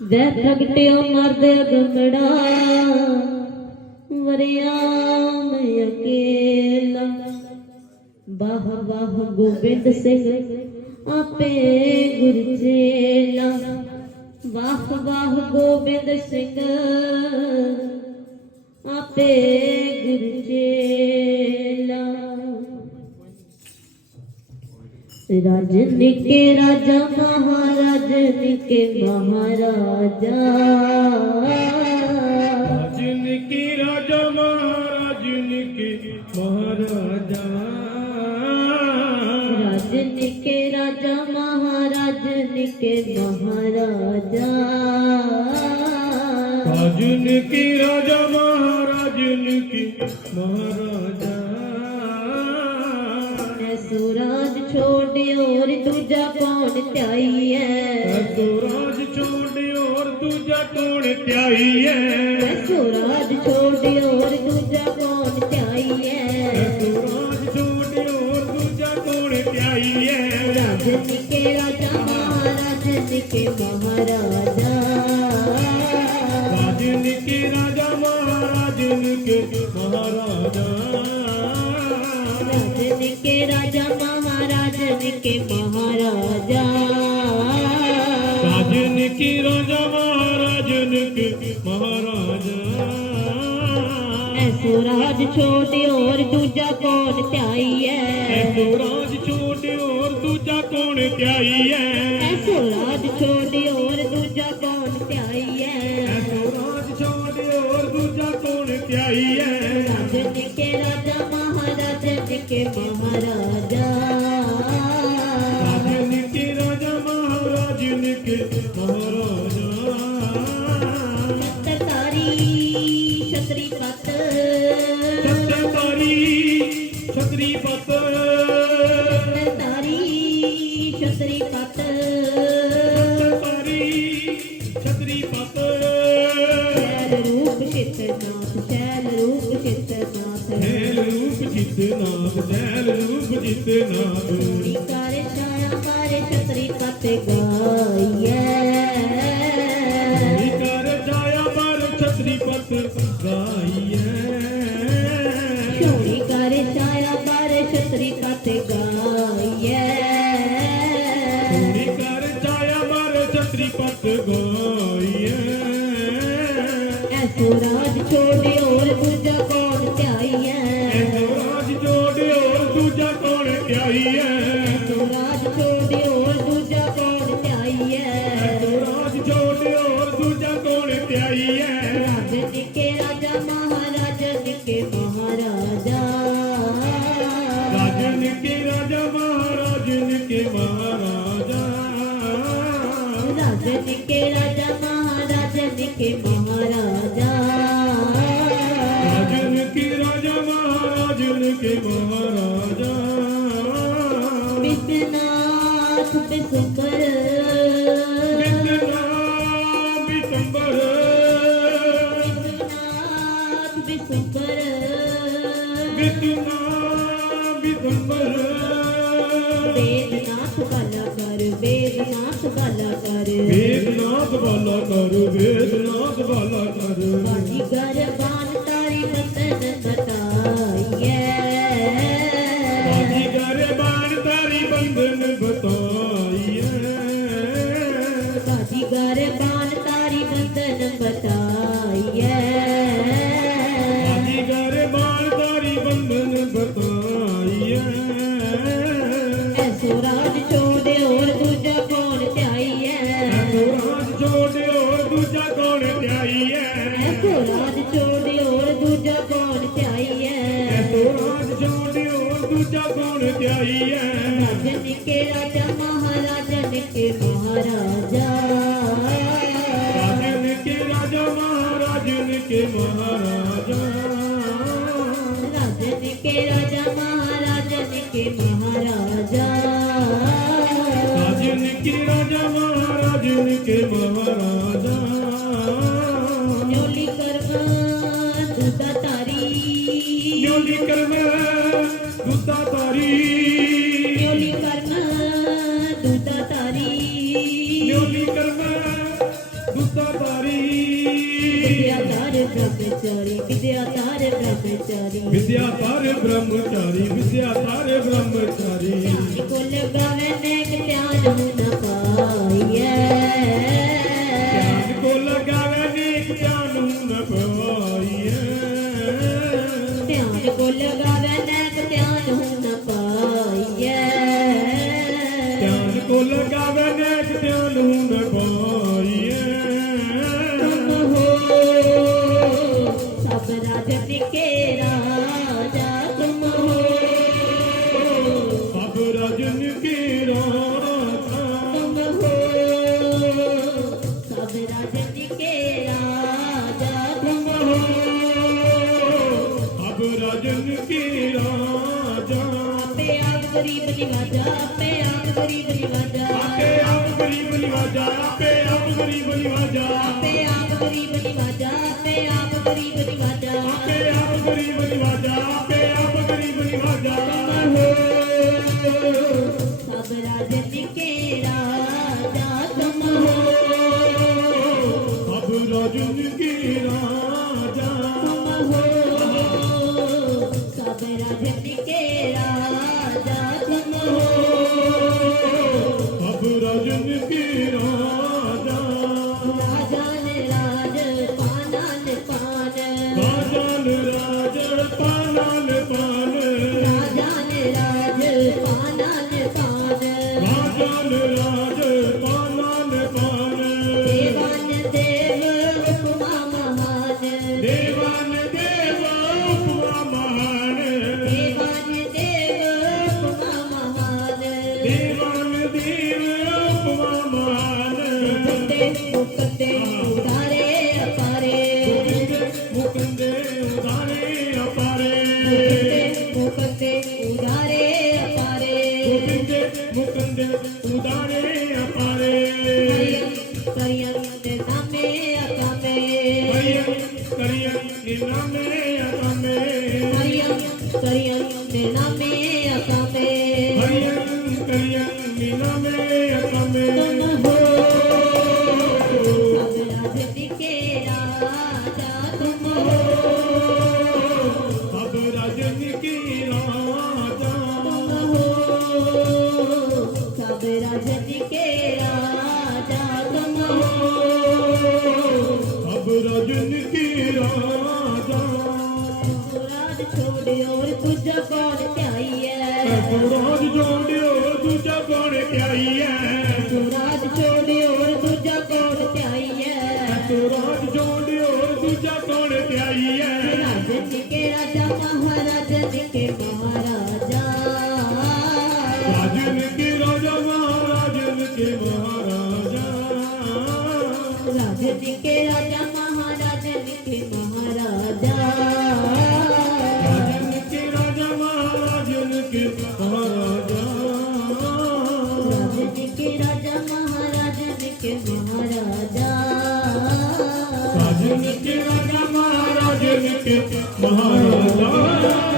वह प्रगट्यो मर्द गमड़ा वरियाम अकेला। वाह वाह गोबिंद सिंह आपे गुरचेला। वाह वाह गोबिंद सिंह आपे गुरचेला। राजन के राजा महाराजन के महाराजा। राजन के राजा महाराजन के महाराजा। राजन के राजा महाराजन के महाराजा। राजन के राजा महाराजन के महाराजा। स्वराज छोड़ और दूजा कौन त्याई है। स्वराज छोड़ और दूजा कौन त्याई है। स्वराज छोड़ और दूजा कौन त्याई है। स्वराज छोड़ और दूजा कौन त्याई है। राजन के राजा महाराजन के महाराजा। राजन के राजा महाराजन के महाराजा। राजन के राजा महाराजन के महाराजा। राजन के राजा महाराजन के महाराजा। स्वराज छोड़ और दूजा कौन त्याई है। स्वराज छोड़ और दूजा कौन त्याई है। स्वराज छोड़ और दूजा कौन त्याई है। स्वराज छोड़ और दूजा कौन त्याई है। राजन के राजा महाराजन के महाराजा। राजन के राजा महाराजन के महाराजा। छत्रधारी छत्री पत। छत्रधारी छत्री पत। छत्रधारी छत्री पत। छत्रधारी छत्री पत। शैल रूप चित्रनाथ शैल रूप चित्रनाथ। शैल रूप जितनाथ शैल रूप जितनाथ। करे छाया मारे छत्री पत गाइए। कर छाया मार छत्री पत गाइए। छोड़ी करे छाया मारे छत्री पत गाइए। छोड़ी कर छाया मार छत्री पत गाइए। स्वराज छोड़ और दूजा कौन त्याई है। स्वराज छोड़ और दूजा कौन त्याई है। स्वराज छोड़ और दूजा कौन त्याई है। स्वराज छोड़ और दूजा कौन त्याई है। राजन के राजा महाराजन के महाराजा। राजन के राजा महाराजन के महाराजा। राजन के राजा महाराजन के महाराजा। राजन के राजा महाराजन के महाराजा। विश्वनाथ विशुंबर। विश्वनाथ विशुंबर। विश्वनाथ विशुंबर। विश्वनाथ विशुंबर। वेदनाथ भला कर वेदनाथ भला कर। वेदनाथ भला कर वेदनाथ भला कर। बाजीगर बान तारी बंधन बताइए। बाजीगर बाण तारी बंधन बताइए। बाजीगर बान तारी बंधन बताइए। बाजीगर बाण तारी बंधन बताइए। स्वराज छोड़ और दूजा कौन त्याई है। स्वराज छोड़ और दूजा कौन त्याई है। स्वराज छोड़ और दूजा कौन त्याई है। स्वराज छोड़ और दूजा कौन त्याई है। राजन के राजा महाराजन के महाराजा। राजन के राजा महाराजन के महाराजा। राजन के राजा महाराजन के महाराजा। राजन के राजा महाराजन के महाराजा। न्योली कर्म दूधा तारी। न्योली कर्म दूधा तारी। न्योली कर्म दूताधारी विद्याधर ब्रह्मचारी विद्याधर ब्रह्मचारी विद्याधर ब्रह्मचारी विद्याधर ब्रह्मचारी को लगावे नेक ध्यान न पाइए ध्यान को लगावे नेक ध्यान न पाइए ध्यान को लगावे नेक ध्यान न पाइए ध्यान को लगावे नेक ध्यान न पाइए तुम हो सब राजन के राजा तुम हो सब राजन के राजा तुम हो सब राजन के राजा तुम हो अब राजन के राजा पे आप गरीब निवाजा पे आप गरीब निवाजा आपे आप गरीब निवाजा आपे आप गरीब निवाजा पे आप गरीब निवाजा पे आप गरीब निवाजा आपे आप गरीब निवाजा आपे आप गरीब निवाजा सब राजन के राजा तुम हो अब राजन के राजा तुम हो सब राजन के राजा तुम हो अब राजन के राजा राजन राज पानन पान राजन राज पानन पान राजन राज पानन पान राजन राज पानन पान देवान देव उपमा महान देवान देव उपमा महान देवान देव उपमा महान देवान देव उपमा महान मुकुंदे मुकुंदे उदारे अपारे मुकुंदे उदारे अपारे मुकुंदे उदारे अपारे मुकुंदे मुकुंदे उदारे अपारे करियन नामे अकामे हरियम करियम निनामे अकामे करियन नामे अकामे हरियम करियम निनामे अकामे तुम हो सब राजन के राजा तुम हो अब राजन की राजा तुम हो सब राजन के राजा तुम हो अब राजन की राजा राज छोड़े और तुझा कौन चाहिए राज जोड़ियो दूजा कौन प्याइए राज छोड़े और तुझा कौन चाहिए राज जोड़ियो दूजा कौन प्याइए राजन के राजा महाराजन के महाराजा राजन के राजा महाराजन के महाराजा राजन के राजा महाराजन के महाराजा राजन के राजा महाराजन के महाराजा राजन के राजा महाराजन के महाराजा राजन के राजा महाराजन के महाराजा